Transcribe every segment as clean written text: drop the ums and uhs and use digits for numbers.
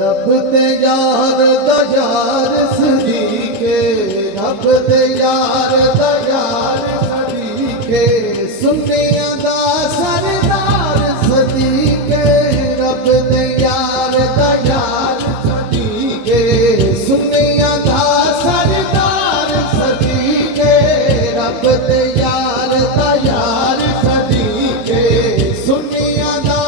रब दे यार दा यार सदीके, रब दे यार दा यार सदीके, सुन्नियां दा सरदार सदीके, रब दे यार दा यार सदीके, सुन्नियां दा सरदार सदीके, रब दे यार दा यार सदीके, सुन्नियां दा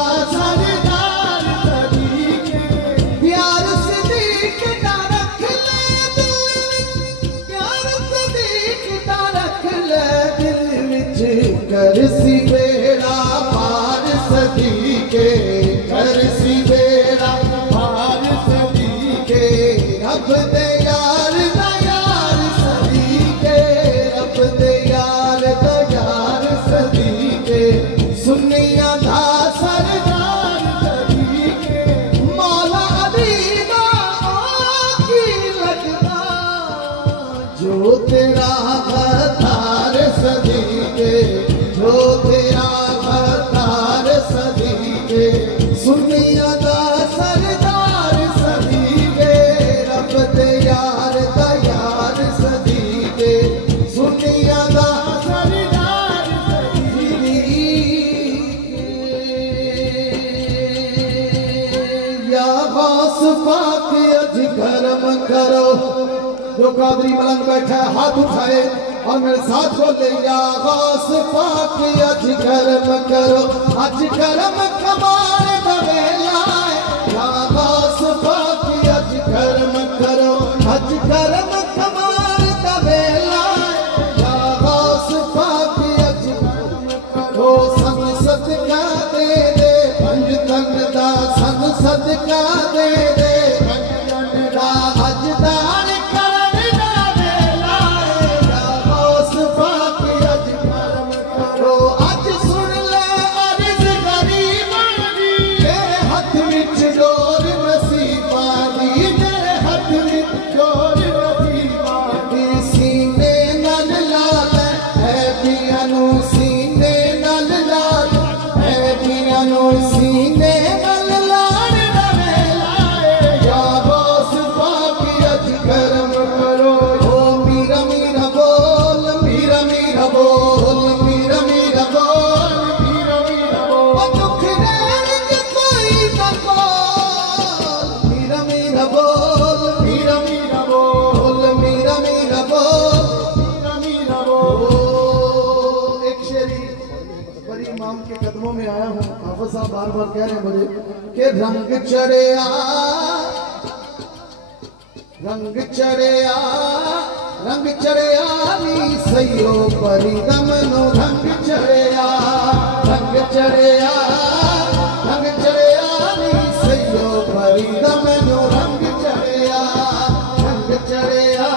करसी बेड़ा पार सदीके, करसी बेड़ा पार सदीके, रब दे यार दा यार सदीके, रब दे यार दा यार सदीके, सुन्नियां दा सरदार सदीके, मौला अली दा की लगदा जो तेरा अवतार सदीके, जो तेरा अवतार सदीके, सुन्नियां दा सरदार सदीके, रब दे यार दा यार सदीके, सुन्नियां दा सरदार सदीके। या गौस पाक अज करम करो, जो कादरी मलंग बैठा है हाथ उठाए और मेरे साथ बोले, या गौस पाक अज करम करो, अज करम कमाल दा वेला है, या गौस पाक अज करम करो, अज करम कमाल दा वेला है, या गौस पाक अज करम करो, संग सदका दे दे पंज तन दा, संग सदका दे दे पंज तन दा, अज दान के कदमों में आया हूँ। हाफिज साहब बार बार कह रहे हैं मुझे कि रंग चढ़िया, रंग चढ़िया, रंग चढ़िया नी सयो परी दमनो, रंग चढ़िया, रंग चढ़िया, रंग चढ़िया नी सयो परी दमनो, रंग चढ़िया, रंग चढ़िया,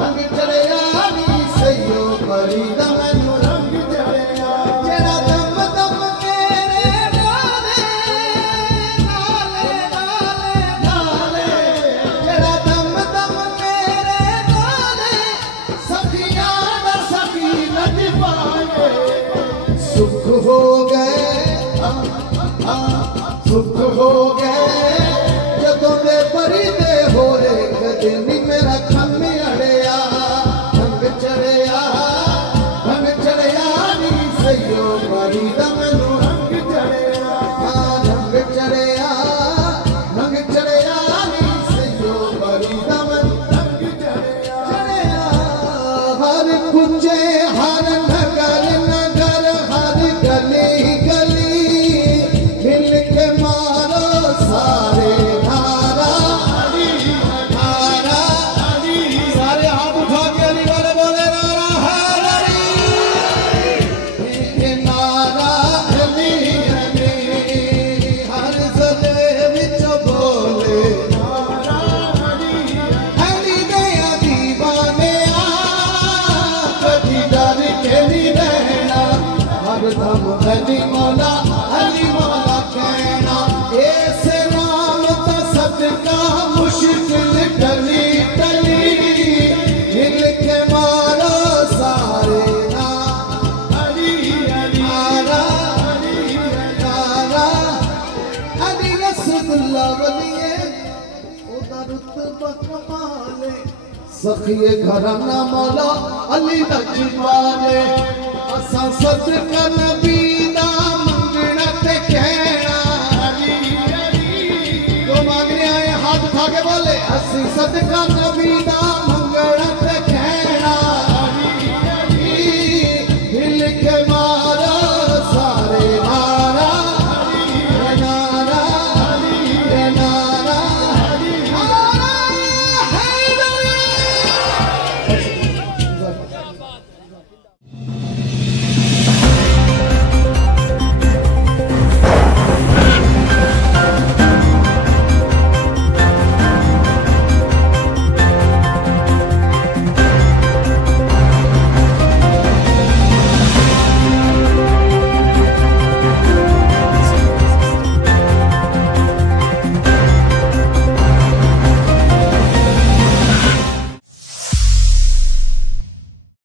रंग चढ़िया नी सयो परी दमनो, रंग चढ़िया, जेड़ा दम दम मेरे नाले नाले नाले नाले, जेड़ा दम दम मेरे नाले, सखियां दा सखी नच पाए, सुख हो गए, सुख हो गए, जदों दे परी दे होरे कदे नी मेरा खम अड़िया, रंग चढ़िया, रंग चढ़िया नी सयो परी दमनो, रंग चढ़िया, रंग चढ़िया, रंग चढ़िया नी सयो परी दमनो, रंग चढ़िया, हर कुंजे हर नगर नगर, हर गली गली, मिल के मारो सारे नारा, नारा, सारे हाथ उठा के अली वाले बोले नारा है अली, नारा अली अली, हर ज़ले विच बोले नारा अली, अली दया दीवाने कभी डर के नहीं रहना, हर दम अली मौला, अली मौला कहना, ऐसे नाम का सदका मुश्किल गली गली, मिल के मारो सारे ना, अली अली नारा, अली नारा, अली वलिए ओदा रुतबा कमाले सखिए घराना मौला अली नजीब वाले असा सदका नबी